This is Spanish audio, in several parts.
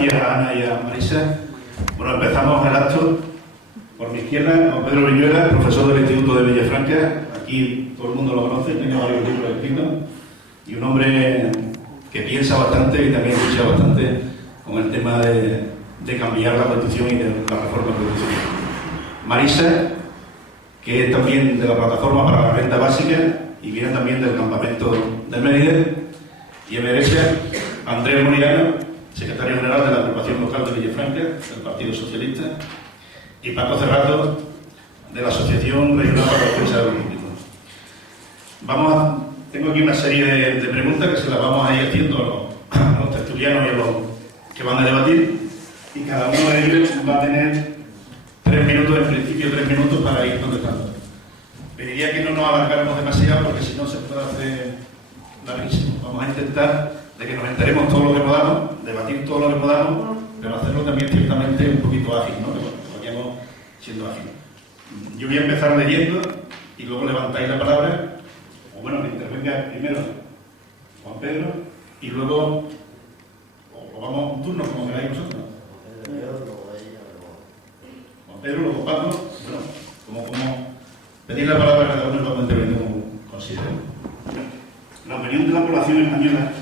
gracias a Ana y a Marisa. Bueno, empezamos el acto. Por mi izquierda, don Pedro Viñuela, profesor del Instituto de Villafranca. Aquí todo el mundo lo conoce, tiene varios libros escritos. Y un hombre que piensa bastante y también lucha bastante con el tema de cambiar la Constitución y de la reforma constitucional. Marisa, que es también de la plataforma para la renta básica y viene también del campamento de Mérida. Y en derecha, Andrés Moriano, secretario general de la agrupación local de Villafranca, del Partido Socialista, y Paco Cerrato, de la Asociación Regional para la Defensa de los Olímpicos. Tengo aquí una serie de preguntas que se las vamos a ir haciendo a los tertulianos y a los que van a debatir, y cada uno de ellos va a tener 3 minutos, en principio 3 minutos para ir contestando. Pediría que no nos alargáramos demasiado porque si no se puede hacer larguísimo. Vamos a intentar de que nos enteremos todo lo que podamos, debatir todo lo que podamos, pero hacerlo también ciertamente un poquito ágil, ¿no? Que vayamos siendo ágiles. Yo voy a empezar leyendo y luego levantáis la palabra, o bueno, que intervenga primero Juan Pedro y luego o vamos un turno como queráis vosotros. Juan Pedro, luego Paco, bueno, como pedir la palabra a cada uno y vamos a intervenir como consideren. La opinión de la población española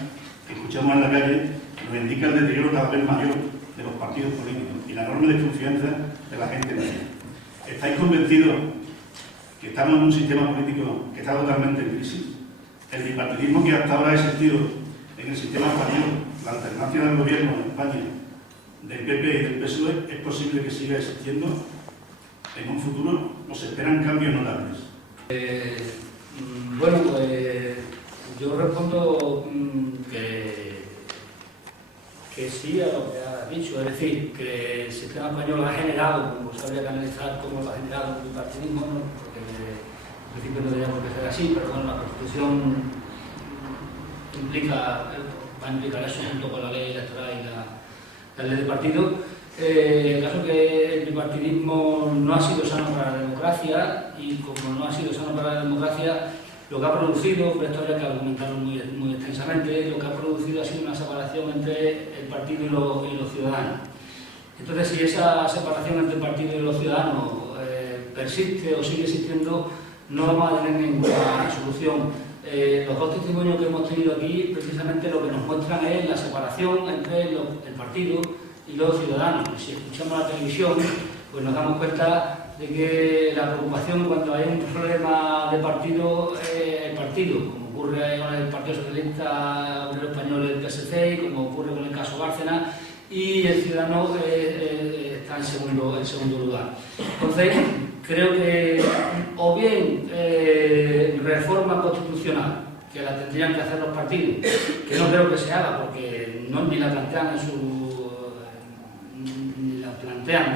que escuchamos en la calle nos indica el deterioro cada vez mayor de los partidos políticos y la enorme desconfianza de la gente en ellos. ¿Estáis convencidos que estamos en un sistema político que está totalmente en crisis? El bipartidismo que hasta ahora ha existido en el sistema español, la alternancia del gobierno en España, del PP y del PSOE, ¿es posible que siga existiendo en un futuro o se esperan cambios notables? Bueno, yo respondo que sí a lo que ha dicho, es decir, que el sistema español ha generado, como se habría que analizar cómo lo ha generado el bipartidismo, ¿no? Porque en principio no debería por qué ser así, pero bueno, la Constitución va a implicar eso junto con la ley electoral y la ley de partido. El caso que el bipartidismo no ha sido sano para la democracia, y como no ha sido sano para la democracia, lo que ha producido, por esto habría que argumentarlo muy extensamente, lo que ha producido ha sido una separación entre el partido y los ciudadanos. Entonces, si esa separación entre el partido y los ciudadanos persiste o sigue existiendo, no vamos a tener ninguna solución. Los dos testimonios que hemos tenido aquí, precisamente lo que nos muestran es la separación entre el partido y los ciudadanos. Y si escuchamos la televisión, pues nos damos cuenta de que la preocupación cuando hay un problema de partido es el partido, como ocurre con el Partido Socialista Obrero Español, el PSC, y como ocurre con el caso Bárcenas, y el ciudadano está en segundo lugar. Entonces, creo que o bien reforma constitucional, que la tendrían que hacer los partidos, que no creo que se haga porque ni la plantean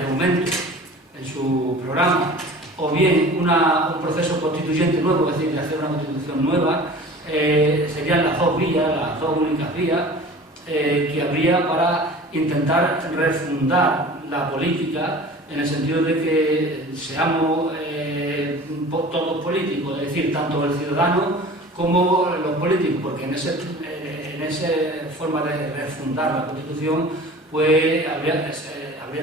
de momento en su programa, o bien un proceso constituyente nuevo, es decir, de hacer una constitución nueva, serían las dos vías, las dos únicas vías que habría para intentar refundar la política, en el sentido de que seamos todos políticos, es decir, tanto el ciudadano como los políticos, porque en esa forma de refundar la Constitución, pues habría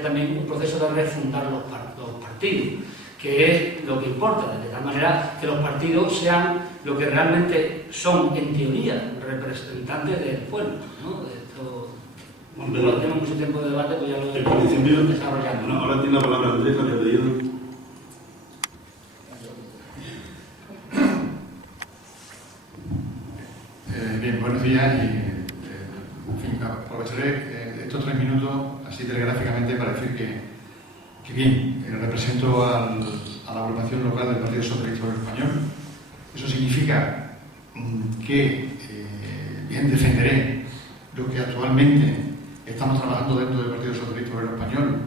también un proceso de refundar los partidos, que es lo que importa, de tal manera que los partidos sean lo que realmente son, en teoría, representantes del pueblo, ¿no? Esto, no tenemos mucho tiempo de debate, pues ya lo he desarrollado. Bueno, ahora tiene la palabra Andrés, que había pedido. Bien, buenos días y en fin, aprovecharé estos 3 minutos así telegráficamente para decir que bien, represento a la agrupación local del Partido Socialista Obrero Español. Eso significa que bien defenderé lo que actualmente estamos trabajando dentro del Partido Socialista Obrero Español,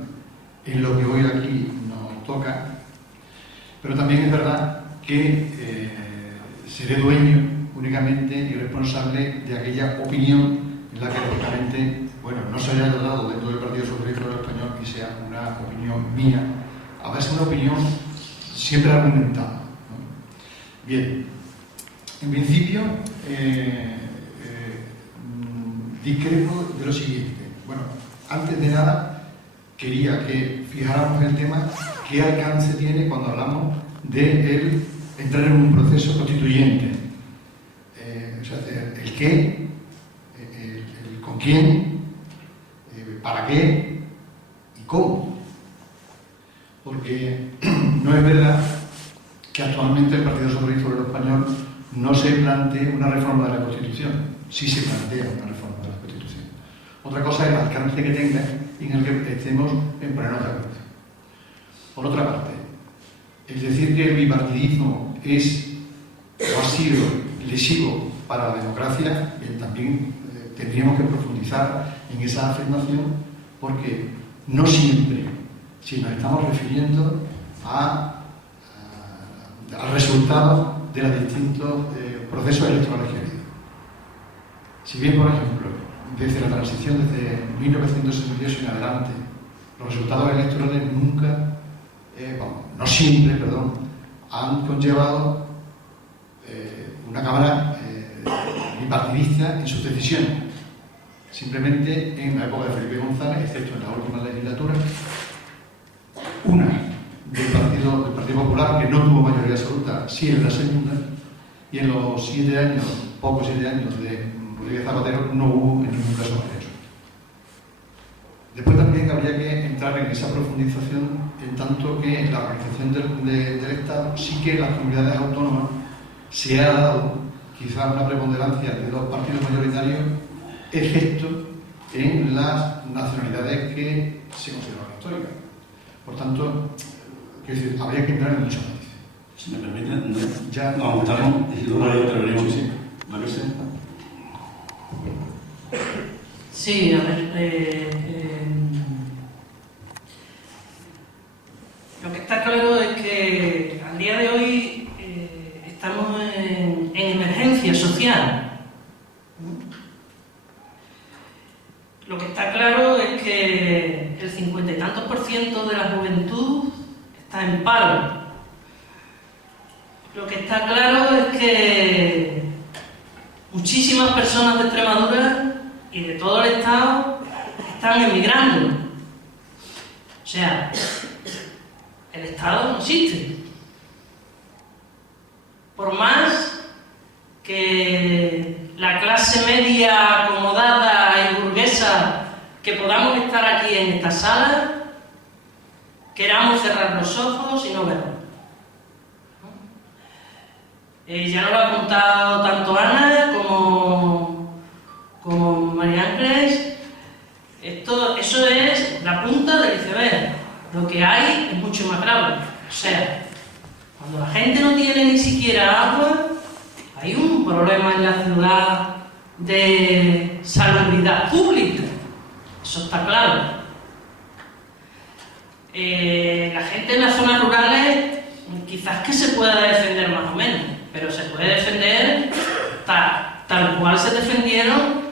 en lo que hoy aquí nos toca, pero también es verdad que seré dueño únicamente y responsable de aquella opinión en la que lógicamente, bueno, no se haya dado dentro del Partido Socialista Obrero Español que sea una opinión mía, a veces una opinión siempre argumentada, ¿no? Bien, en principio discrepo de lo siguiente. Bueno, antes de nada, quería que fijáramos el tema, qué alcance tiene cuando hablamos de entrar en un proceso constituyente. O sea, el qué, el con quién, para qué y cómo. Porque no es verdad que actualmente el Partido Socialista Obrero Español no se plantee una reforma de la Constitución. Sí se plantea una reforma de la Constitución. Otra cosa es el alcance que tenga y en el que estemos en ponernos de acuerdo. Por otra parte, el decir que el bipartidismo es o ha sido lesivo para la democracia, también tendríamos que profundizar en esa afirmación, porque no siempre, si nos estamos refiriendo al resultado de los distintos procesos electorales que ha habido. Si bien, por ejemplo, desde la transición, desde 1968 en adelante, los resultados electorales nunca, no siempre, perdón, han conllevado una Cámara bipartidista en sus decisiones. Simplemente en la época de Felipe González, excepto en la última legislatura, una del Partido Popular, que no tuvo mayoría absoluta, sí en la segunda, y en los 7 años, pocos 7 años de Rodríguez Zapatero, no hubo en ningún caso eso. Después también habría que entrar en esa profundización, en tanto que la organización del Estado, sí que en las comunidades autónomas se ha dado quizás una preponderancia de los partidos mayoritarios, excepto en las nacionalidades que se consideran históricas. Por tanto, quiero decir, habría que entrar en muchos países. Si me permiten, ya nos ajustamos y luego intervenimos. Sí. Marisa. Sí, a ver, lo que está claro es que al día de hoy estamos en emergencia social. Lo que está claro es que el 50 y tantos % de la juventud está en paro. Lo que está claro es que muchísimas personas de Extremadura y de todo el Estado están emigrando. O sea, el Estado no existe. Por más que la clase media acomodada y burguesa que podamos estar aquí en esta sala, queramos cerrar los ojos y no verlo. Ya nos lo ha contado tanto Ana como María Ángeles. Eso es la punta del iceberg. Lo que hay es mucho más grave. O sea, cuando la gente no tiene ni siquiera agua, hay un problema en la ciudad de salubridad pública. Eso está claro. La gente en las zonas rurales quizás que se pueda defender más o menos, pero se puede defender tal cual se defendieron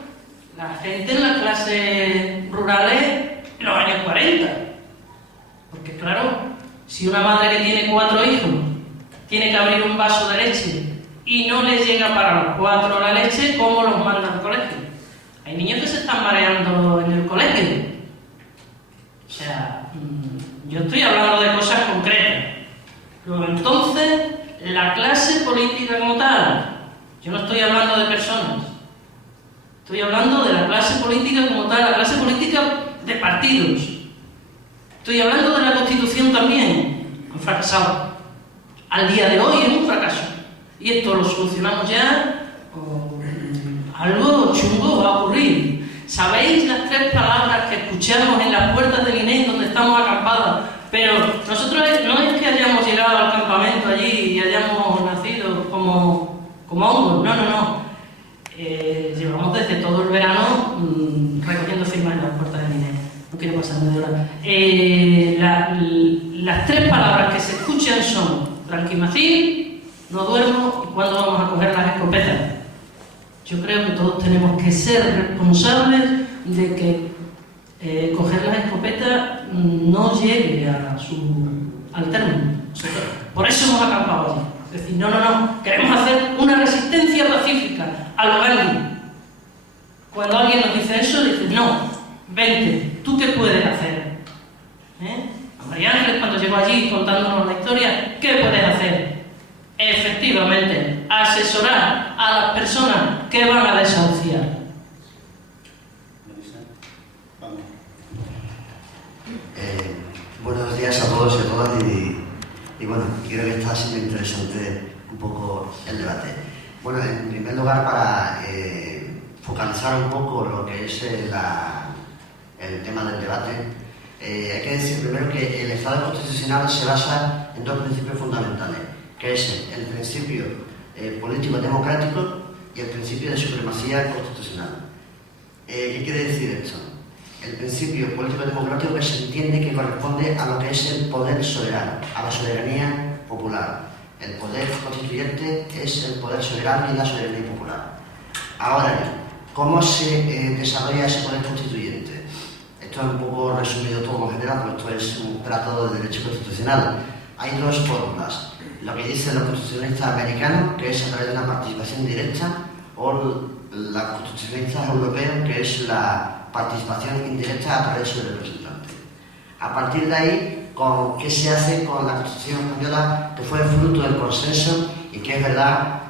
la gente en las clases rurales en los años 40. Porque claro, si una madre que tiene 4 hijos tiene que abrir un vaso de leche y no les llega para los 4 la leche, ¿cómo los mandan al colegio? Hay niños que se están mareando en el colegio. O sea, yo estoy hablando de cosas concretas. Luego entonces, la clase política como tal, yo no estoy hablando de personas, estoy hablando de la clase política como tal, la clase política de partidos. Estoy hablando de la Constitución también, han fracasado. Al día de hoy es un fracaso. Y esto lo solucionamos ya, o algo chungo va a ocurrir. ¿Sabéis las 3 palabras que escuchamos en las puertas del INE donde estamos acampadas? Pero nosotros no es que hayamos llegado al campamento allí y hayamos nacido como hongos, no. Llevamos desde todo el verano recogiendo firmas en las puertas del INE. No quiero pasarme de hora. Las 3 palabras que se escuchan son tranquimacín, no duermo y cuándo vamos a coger las escopetas. Yo creo que todos tenemos que ser responsables de que coger las escopetas no llegue al término. Por eso hemos acampado allí. Es decir, no, queremos hacer una resistencia pacífica a lo Gandhi. Cuando alguien nos dice eso, dice, no, vente, ¿tú qué puedes hacer? A María Ángeles, cuando llegó allí contándonos la historia, ¿qué puedes hacer? Efectivamente, asesorar a las personas que van a desahuciar. Buenos días a todos y a todas y bueno, creo que está siendo interesante un poco el debate. Bueno, en primer lugar, para focalizar un poco lo que es el tema del debate, hay que decir primero que el Estado constitucional se basa en dos principios fundamentales, que es el principio político democrático y el principio de supremacía constitucional. ¿Qué quiere decir esto? El principio político democrático que se entiende que corresponde a lo que es el poder soberano, a la soberanía popular. El poder constituyente es el poder soberano y la soberanía popular. Ahora bien, ¿cómo se desarrolla ese poder constituyente? Esto es un poco resumido todo en general, porque esto es un tratado de derecho constitucional. Hay dos fórmulas. Lo que dicen los constitucionalistas americanos, que es a través de una participación directa, o los constitucionalistas europeos, que es la participación indirecta a través de su representante. A partir de ahí, ¿qué se hace con la Constitución española, que fue fruto del consenso y que es verdad,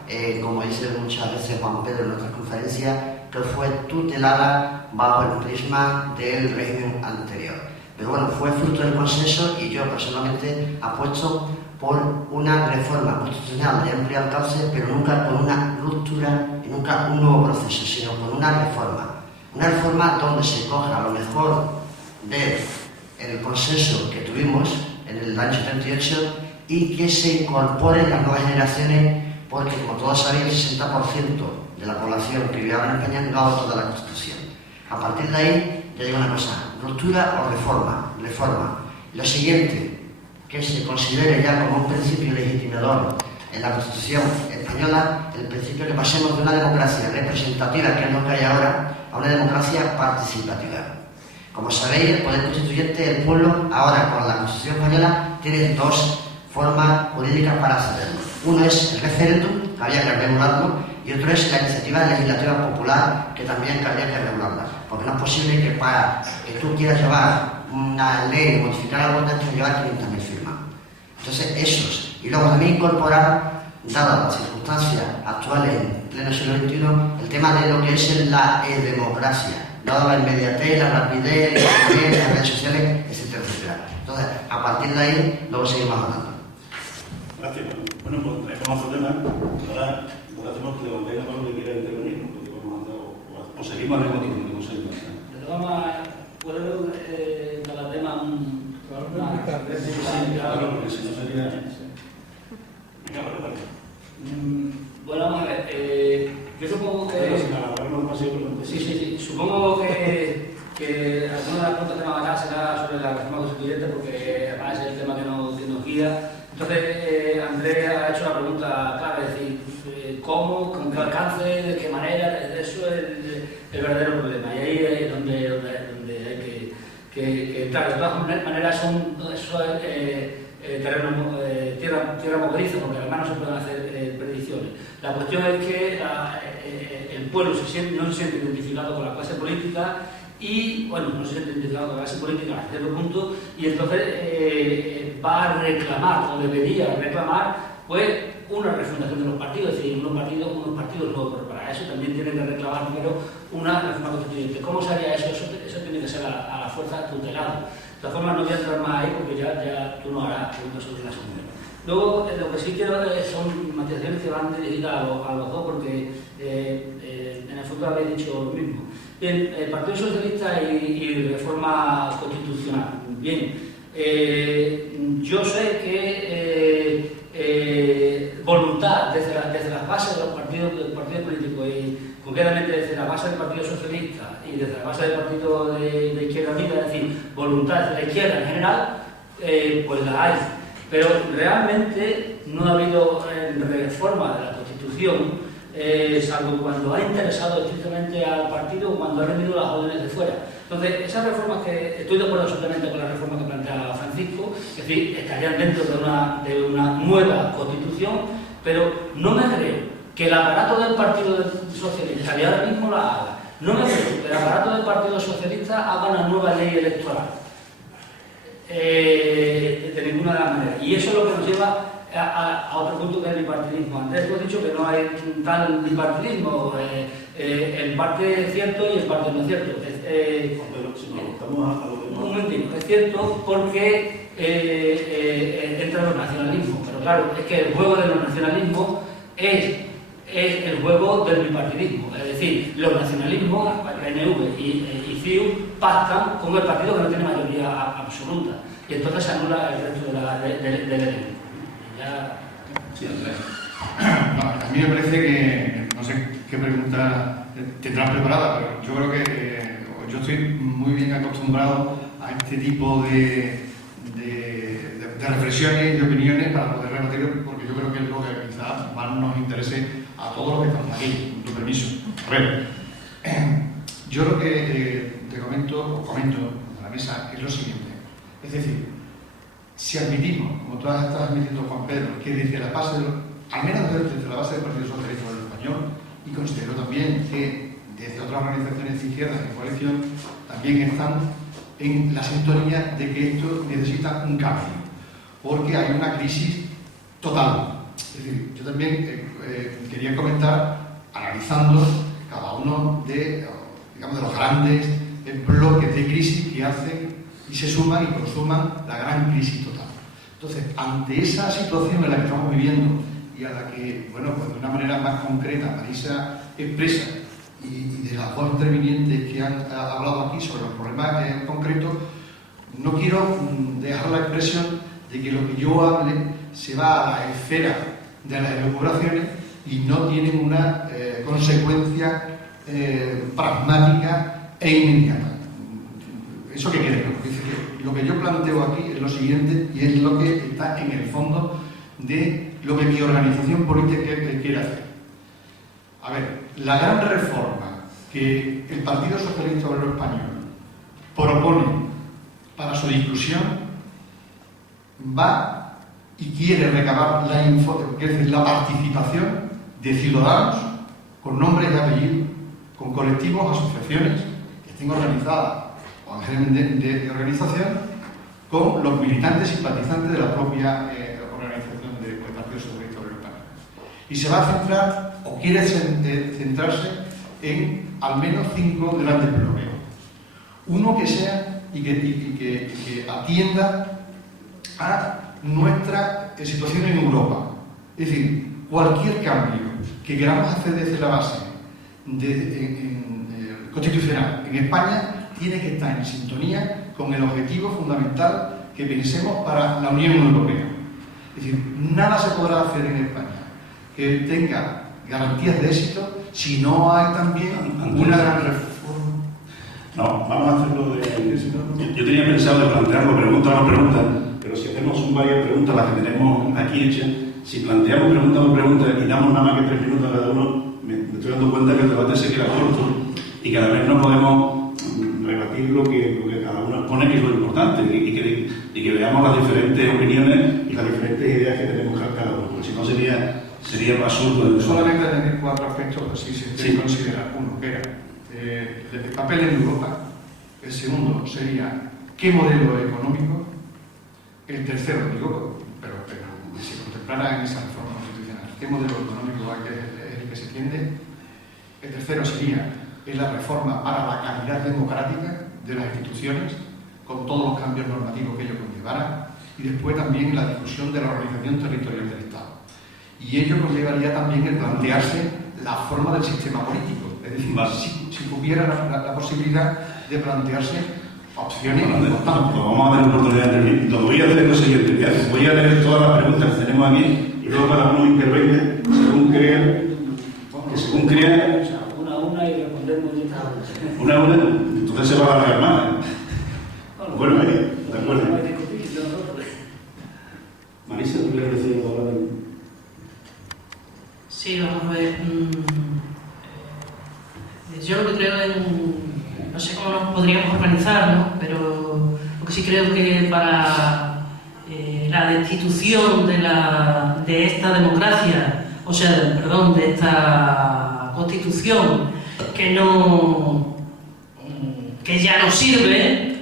como dice muchas veces Juan Pedro en otras conferencias, que fue tutelada bajo el prisma del régimen anterior? Pero bueno, fue fruto del consenso y yo personalmente apuesto por una reforma constitucional de amplio alcance, pero nunca con una ruptura y nunca un nuevo proceso, sino con una reforma. Una reforma donde se coja lo mejor del consenso que tuvimos en el año 78 y que se incorporen las nuevas generaciones, porque como todos sabéis, el 60% de la población que vive ahora en España no ha votado la Constitución. A partir de ahí, ya digo una cosa, ruptura o reforma. Reforma. Lo siguiente, que se considere ya como un principio legitimador en la Constitución española, el principio que pasemos de una democracia representativa, que es lo que hay ahora, a una democracia participativa. Como sabéis, el poder constituyente del pueblo, ahora con la Constitución española, tiene dos formas jurídicas para hacerlo. Uno es el referéndum, que había que regularlo, y otro es la iniciativa legislativa popular, que también habría que regularla. Porque no es posible que para que tú quieras llevar una ley o modificar algo tengas que llevar 500.000 firmas. Entonces, esos. Y luego también incorporar, dadas las circunstancias actuales en pleno siglo XXI, el tema de lo que es la democracia, dado la inmediatez, la rapidez, las redes sociales, etcétera, etcétera. Entonces, a partir de ahí, luego seguimos hablando. Gracias. Bueno, pues traemos otro tema. Ahora hacemos que levantéis la mano que quiera intervenir, porque vamos a dar, o seguimos a remotivo, no sé. ¿Puedo cada tema Claro, porque si no sería... Venga, vale. Bueno, vamos a ver. Yo supongo que... Sí. Supongo que alguna de las preguntas que me van a hacer será sobre la reforma constituyente, porque además es el tema que nos guía. Entonces, Andrés ha hecho la pregunta clave, es decir, ¿cómo, con qué alcance, de qué manera? Eso es el verdadero problema. Y ahí es donde hay que entrar. De todas maneras, eso es terreno, tierra movediza, porque además no se pueden hacer predicciones. La cuestión es que el pueblo no se siente identificado con la clase política y, bueno, no se siente identificado con la clase política hasta cierto punto, y entonces va a reclamar, o debería reclamar, pues, una refundación de los partidos, es decir, unos partidos nuevos, pero para eso también tienen que reclamar primero una reforma constituyente. ¿Cómo se haría eso? Eso tiene que ser a la fuerza tutelada. De todas formas, no voy a entrar más ahí porque ya tú no harás preguntas sobre la segunda. Luego, lo que sí quiero son matizaciones que van dirigidas a los dos, porque en el fondo habéis dicho lo mismo. Bien, el Partido Socialista y reforma constitucional. Bien, yo sé que voluntad desde las bases de los partidos políticos y concretamente desde la base del Partido Socialista y desde la base del Partido de Izquierda Unida, es decir, voluntad de la izquierda en general, pues la hay. Pero realmente no ha habido reforma de la Constitución, salvo cuando ha interesado estrictamente al partido o cuando ha venido las órdenes de fuera. Entonces, esas reformas que estoy de acuerdo simplemente con la reforma que plantea Francisco, es decir, estarían dentro de una nueva Constitución, pero no me creo que el aparato del Partido Socialista, y ahora mismo la haga, no me creo el aparato del Partido Socialista haga una nueva ley electoral. De ninguna de las maneras. Y eso es lo que nos lleva a otro punto que es el bipartidismo. Andrés, tú has dicho que no hay tal bipartidismo, en parte es cierto y en parte no es cierto. Un momentito, es cierto porque entran los nacionalismos, pero claro, es que el juego de los nacionalismos es el juego del bipartidismo, es decir, los nacionalismos, PNV y CiU, pactan con el partido que no tiene mayoría absoluta y entonces se anula el resto del elenco. Sí, Andrés. No, a mí me parece que, no sé qué pregunta tendrás preparada, pero yo creo que yo estoy muy bien acostumbrado a este tipo de reflexiones y de opiniones para poder rebatir, porque yo creo que es lo que quizás más nos interese a todos los que estamos aquí, con tu permiso. A ver, yo lo que te comento a la mesa es lo siguiente, es decir, si admitimos, como tú estás admitiendo, Juan Pedro, que desde la base, al menos desde la base del Partido Socialista Obrero Español, y considero también que desde otras organizaciones de izquierda en coalición también están en la sintonía de que esto necesita un cambio, porque hay una crisis total. Es decir, yo también quería comentar, analizando cada uno de los grandes bloques de crisis que hacen y se suman y consuman la gran crisis total. Entonces, ante esa situación en la que estamos viviendo y a la que, bueno, pues de una manera más concreta Marisa expresa y de las dos intervinientes que han hablado aquí sobre los problemas concretos, no quiero dejar la expresión de que lo que yo hable se va a la esfera de las elucubraciones y no tienen una consecuencia pragmática e inmediata. Eso que quede claro. Lo que yo planteo aquí es lo siguiente y es lo que está en el fondo de lo que mi organización política quiere hacer. A ver, la gran reforma que el Partido Socialista Obrero Español propone para su discusión va y quiere recabar la participación de ciudadanos con nombres y apellidos, con colectivos, asociaciones que estén organizadas o en género de organización, con los militantes simpatizantes de la propia organización del Partido Socialista Obrero Español. Y se va a centrar, o quiere centrarse, en al menos 5 grandes bloques. Uno que sea y que atienda a nuestra situación en Europa. Es decir, cualquier cambio que queramos hacer desde la base constitucional en España tiene que estar en sintonía con el objetivo fundamental que pensemos para la Unión Europea. Es decir, nada se podrá hacer en España que tenga garantías de éxito si no hay también una gran reforma. No, vamos a hacerlo de... Yo tenía pensado de plantearlo pregunta por pregunta, pero si hacemos varias preguntas, las que tenemos aquí hechas, si planteamos pregunta por pregunta y damos nada más que 3 minutos a cada uno, me estoy dando cuenta que el debate se queda corto y cada vez no podemos rebatir lo que cada uno expone, que es lo importante, y que veamos las diferentes opiniones y las diferentes ideas que tenemos cada uno, porque si no sería absurdo. Solamente tener 4 aspectos así se considera. Uno, que era el papel en Europa. El segundo sería qué modelo económico. El tercero, digo, pero si se contemplara en esa reforma constitucional, qué modelo económico es el que se tiende. El tercero sería la reforma para la calidad democrática de las instituciones, con todos los cambios normativos que ello conllevara, y después también la discusión de la organización territorial del Estado. Y ello conllevaría también el plantearse la forma del sistema político, es decir, si hubiera la posibilidad de plantearse opciones importantes. Vamos a dar oportunidad de intervenir. Lo que voy a hacer es lo siguiente: voy a leer todas las preguntas que tenemos aquí y luego cada uno intervenga según crea. Una y respondemos Una, entonces se va a alargar más. Bueno, de acuerdo. Marisa, ¿tú quieres decir algo ahora? Sí, vamos a ver. Yo lo que creo es, no sé cómo nos podríamos organizar, ¿no? Pero lo que sí creo que para la destitución de esta democracia, o sea, perdón, de esta constitución que no que ya no sirve,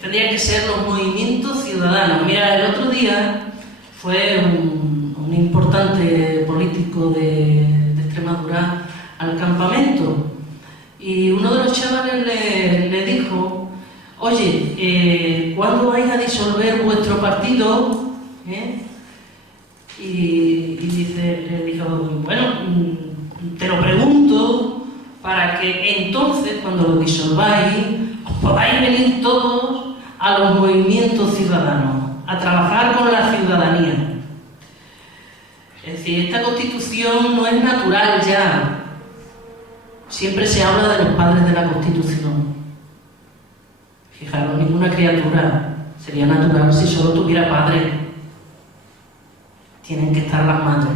tendrían que ser los movimientos ciudadanos. Mira, el otro día fue un importante político de Extremadura al campamento y uno de los chavales le dijo: oye, ¿cuándo vais a disolver vuestro partido? Y le dijo: bueno, te lo pregunto para que entonces, cuando lo disolváis, os podáis venir todos a los movimientos ciudadanos, a trabajar con la ciudadanía. Es decir, esta Constitución no es natural ya. Siempre se habla de los padres de la Constitución. Fijaros, ninguna criatura sería natural si solo tuviera padre. Tienen que estar las madres.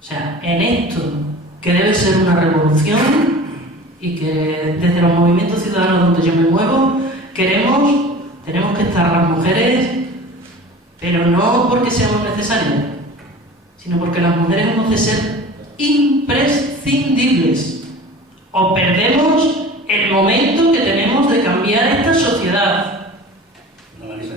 O sea, en esto, que debe ser una revolución y que desde los movimientos ciudadanos donde yo me muevo, tenemos que estar las mujeres, pero no porque seamos necesarias, sino porque las mujeres hemos de ser imprescindibles. O perdemos el momento que tenemos de cambiar esta sociedad. Marisa,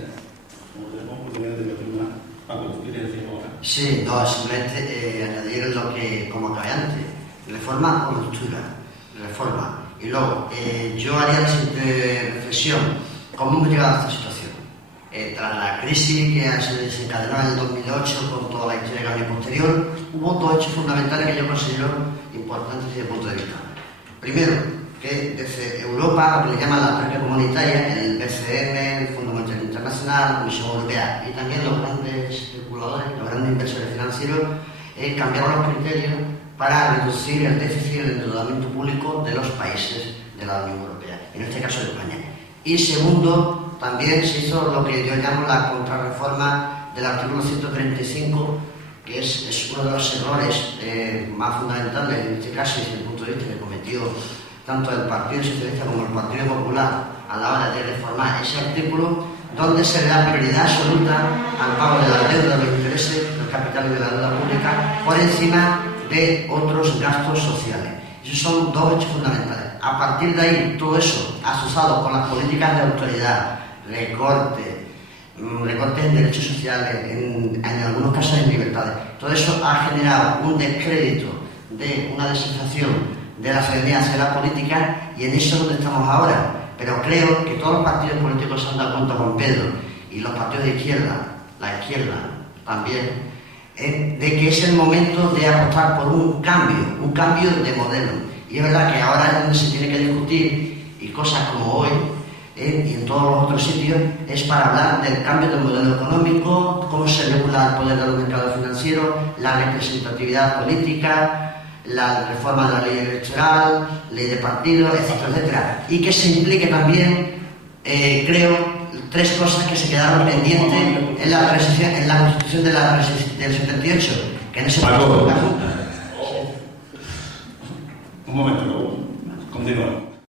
como tenemos oportunidad de terminar, Paco, ¿tú quieres decir algo ahora? Sí, no, simplemente añadir lo que, como acabé antes, reforma o ruptura, reforma. Y luego, yo haría la siguiente reflexión: ¿cómo hemos llegado a esta situación? Tras la crisis que se desencadenó en el 2008 con toda la historia de cambio posterior, hubo dos hechos fundamentales que yo considero importantes desde el punto de vista. Primero, que desde Europa, lo que le llaman la troika comunitaria, el BCE, el Fondo Monetario Internacional, la Comisión Europea y también los grandes especuladores, los grandes inversores financieros, cambiaron los criterios para reducir el déficit y el endeudamiento público de los países de la Unión Europea, en este caso de España. Y segundo, también se hizo lo que yo llamo la contrarreforma del artículo 135, que es uno de los errores más fundamentales, en este caso, desde el punto de vista que cometió tanto el Partido Socialista como el Partido Popular a la hora de reformar ese artículo, donde se le da prioridad absoluta al pago de la deuda, de los intereses, del capital y de la deuda pública, por encima de otros gastos sociales. Esos son dos hechos fundamentales. A partir de ahí, todo eso asociado con las políticas de autoridad, recortes en derechos sociales, en algunos casos en libertades, todo eso ha generado un descrédito, de una desensación de la ciudadanía hacia la política, y en eso es donde estamos ahora. Pero creo que todos los partidos políticos se han dado cuenta con Pedro, y los partidos de izquierda, la izquierda también, de que es el momento de apostar por un cambio de modelo. Y es verdad que ahora es donde se tiene que discutir, y cosas como hoy, y en todos los otros sitios, es para hablar del cambio del modelo económico, cómo se regula el poder de los mercados financieros, la representatividad política, la reforma de la ley electoral, ley de partidos, etcétera, etcétera. Y que se implique también, creo, tres cosas que se quedaron pendientes en la Constitución del 78, que en ese Paco, un momento, continúa.